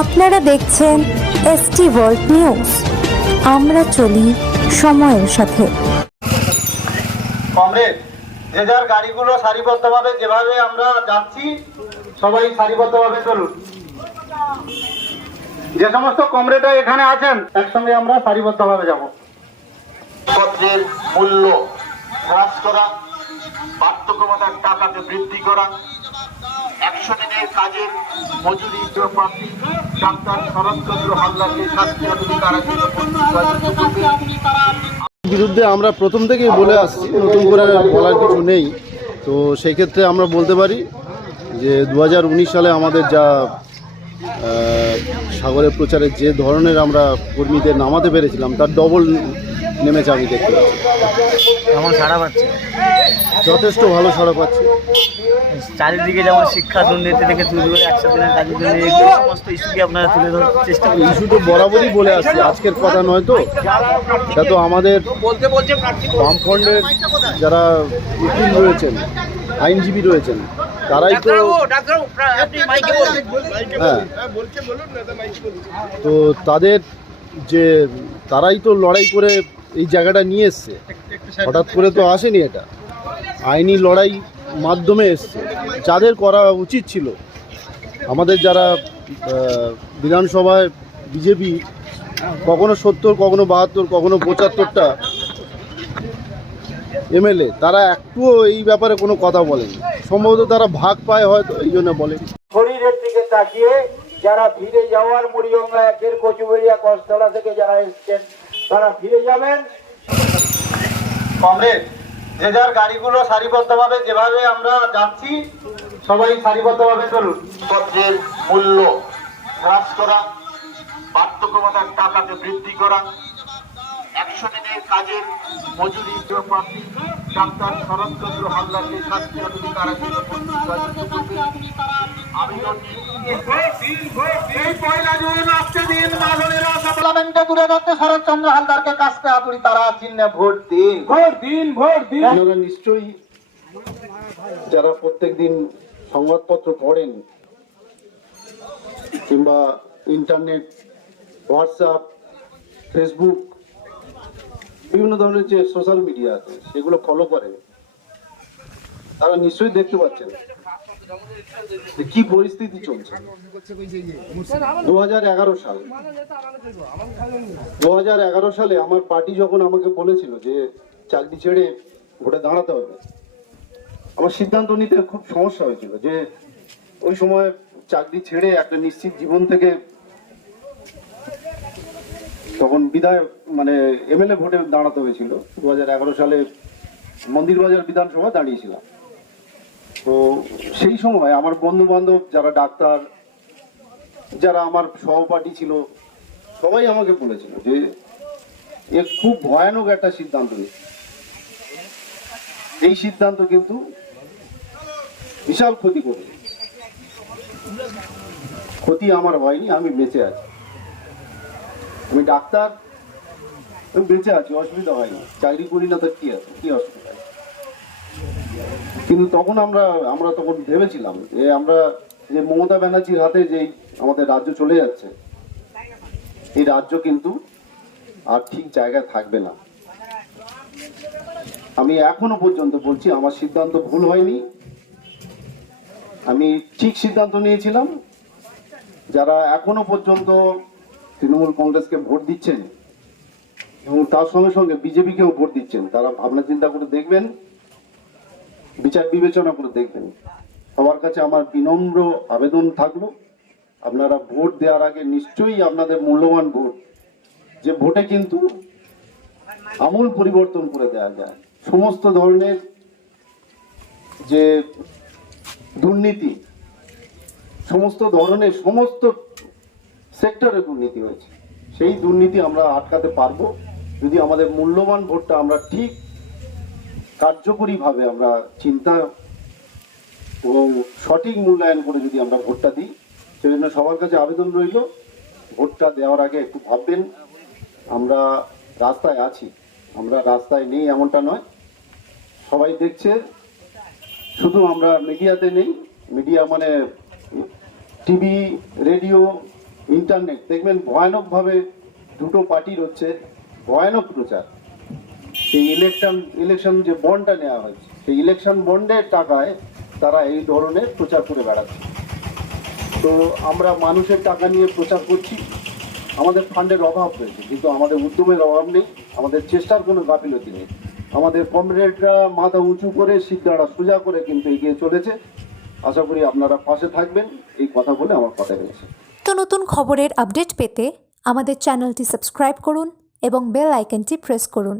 আপনারা দেখছেন ST world news. আমরা চলি সময়ের সাথে। কমরেড, যে যার গাড়িগুলো সারিবদ্ধভাবে যেভাবে আমরা যাচ্ছি সবাই সারিবদ্ধভাবে চলুন। যে সমস্ত কমরেডরা এখানে আছেন একসঙ্গে আমরা সারিবদ্ধভাবে যাব। পত্রের মূল্য হ্রাস করা, বার্ধক্যভাতার টাকাকে বৃদ্ধি করা, 100 দিনের কাজের মজুরি প্রার্থী ডাক্তার শরৎচন্দ্র হালদারকে শাস্তি আদালতে কারাগারে বিরুদ্ধে আমরা প্রথম থেকেই বলে আসছি, নতুন করে বলার কিছু নেই। তো সেই ক্ষেত্রে আমরা বলতে পারি যে 2019 সালে আমাদের যা সাগরের প্রচারে যে ধরনের আমরা কর্মীদের নামাতে পেরেছিলাম তার ডবল নেমেছে আমি দেখতে পাচ্ছি। এমন সাড়া পাচ্ছে, যথেষ্ট ভালো সাড়া পাচ্ছি। চারিদিকে যেমন শিক্ষা দুর্নীতি থেকে তুলে ধরে 100 দিনের কাজের জন্য এই সমস্ত ইস্যুকে আপনারা তুলে ধরার চেষ্টা করছেন। ইস্যু তো বরাবরই বলে আসছি, আজকের কথা নয়। তো এটা তো আমাদের বামফ্রন্টের যারা উকিল রয়েছেন, আইনজীবী রয়েছেন, তারাই তো হ্যাঁ, তো তারাই তো লড়াই করে এই জায়গাটা নিয়ে এসছে। হঠাৎ করে তো আসেনি, এটা আইনি লড়াই মাধ্যমে এসছে। যাদের করা উচিত ছিল, আমাদের যারা বিধানসভায় বিজেপি কখনো 70, কখনো 72, কখনো 75টা এমএলএ, তারা একটুও এই ব্যাপারে কোনো কথা বলেনি। সম্ভবত তারা ভাগ পায়, হয়তো এই জন্য বলে। শরীরের দিকে তাকিয়ে যারা ফিরে যাওয়ার মুড়িগঙ্গা একের কচুবেড়িয়া কষ্টলা থেকে যারা এসছেন তারা ফিরে যাবেন। কমরেড, যে যার গাড়িগুলো সারিবদ্ধভাবে যেভাবে আমরা যাচ্ছি সবাই সারিবদ্ধভাবে চলুন। পত্রের মূল্য হ্রাস করা, বার্ধক্যভাতার টাকাকে বৃদ্ধি করা, 100 দিনের কাজের মজুরি প্রার্থী ডাক্তার শরৎচন্দ্র হালদারকে শাস্তি আদালতে কারাগারে শরৎচন্দ্র হালদারকে কাজকে হাতুড়ি তারা চিহ্নে ভোট দিন, ভোট দিন, ভোট দিন। আপনারা নিশ্চয়ই যারা প্রত্যেকদিন সংবাদপত্র পড়েন কিংবা ইন্টারনেট, হোয়াটসঅ্যাপ, ফেসবুক, বিভিন্ন ধরনের যে সোশ্যাল মিডিয়া আছে সেগুলো ফলো করেন, তারা নিশ্চয়ই দেখতে পাচ্ছেন যে কি পরিস্থিতি চলছে। 2011 সালে আমার পার্টি যখন আমাকে বলেছিল যে চাকরি ছেড়ে ভোটে দাঁড়াতে হবে, আমার সিদ্ধান্ত নিতে খুব সমস্যা হয়েছিল যে ওই সময় চাকরি ছেড়ে একটা নিশ্চিত জীবন থেকে তখন বিধায়ক এমএলএ ভোটে দাঁড়াতে হয়েছিল। 2011 সালে মন্দিরবাজার বিধানসভা দাঁড়িয়েছিলাম। তো সেই সময় আমার বন্ধু বান্ধব যারা ডাক্তার, যারা আমার সহপাঠী ছিল, সবাই আমাকে বলেছিল যে এ খুব ভয়ানক একটা সিদ্ধান্ত নিচ্ছে। এই সিদ্ধান্ত কিন্তু বিশাল ক্ষতি করবে। ক্ষতি আমার হয়নি, আমি বেঁচে আছি, আমি ডাক্তার, আমি বেঁচে আছি, অসুবিধা হয়নি। চাকরি করি না তো কি আছে, কি অসুবিধা? কিন্তু তখন আমরা তখন ভেবেছিলাম যে আমরা যে মমতা ব্যানার্জির হাতে যে আমাদের রাজ্য চলে যাচ্ছে, এই রাজ্য কিন্তু আর ঠিক জায়গায় থাকবে না। আমি এখনো পর্যন্ত বলছি আমার সিদ্ধান্ত ভুল হয়নি, আমি ঠিক সিদ্ধান্ত নিয়েছিলাম। যারা এখনো পর্যন্ত তৃণমূল কংগ্রেসকে ভোট দিচ্ছেন এবং তার সঙ্গে সঙ্গে বিজেপিকেও ভোট দিচ্ছেন, তারা ভাবনা চিন্তা করে দেখবেন, বিচার বিবেচনা করে দেখবেন। সবার কাছে আমার বিনম্র আবেদন থাকলো, আপনারা ভোট দেওয়ার আগে নিশ্চয়ই আপনাদের মূল্যবান ভোট, যে ভোটে কিন্তু আমূল পরিবর্তন করে দেওয়া যায়। সমস্ত ধরনের যে দুর্নীতি, সমস্ত সেক্টরে দুর্নীতি হয়েছে, সেই দুর্নীতি আমরা আটকাতে পারবো যদি আমাদের মূল্যবান ভোটটা আমরা ঠিক কার্যকরীভাবে আমরা চিন্তা এবং সঠিক মূল্যায়ন করে যদি আমরা ভোটটা দিই। সেজন্য সবার কাছে আবেদন রইল, ভোটটা দেওয়ার আগে একটু ভাববেন। আমরা রাস্তায় আছি, আমরা রাস্তায় নেই এমনটা নয়, সবাই দেখছে। শুধু আমরা মিডিয়াতে নেই, মিডিয়া টিভি, রেডিও, ইন্টারনেট দেখবেন ভয়ানকভাবে দুটো পার্টির হচ্ছে ভয়ানক প্রচার। সেই ইলেকশন যে বন্ডটা নেওয়া হয়েছে, সেই ইলেকশন বন্ডের টাকায় তারা এই ধরনের প্রচার করে বেড়াচ্ছে। তো আমরা মানুষের টাকা নিয়ে প্রচার করছি, আমাদের ফান্ডের অভাব রয়েছে, কিন্তু আমাদের উদ্যমের অভাব নেই, আমাদের চেষ্টার কোনো গাফিলতি নেই। আমাদের কমরেডরা মাথা উঁচু করে সিদ্ধারা সোজা করে কিন্তু এগিয়ে চলেছে। আশা করি আপনারা পাশে থাকবেন, এই কথা বলে আমার কথা রয়েছে। তো নতুন খবরের আপডেট পেতে আমাদের চ্যানেলটি সাবস্ক্রাইব করুন এবং বেল আইকনটি প্রেস করুন।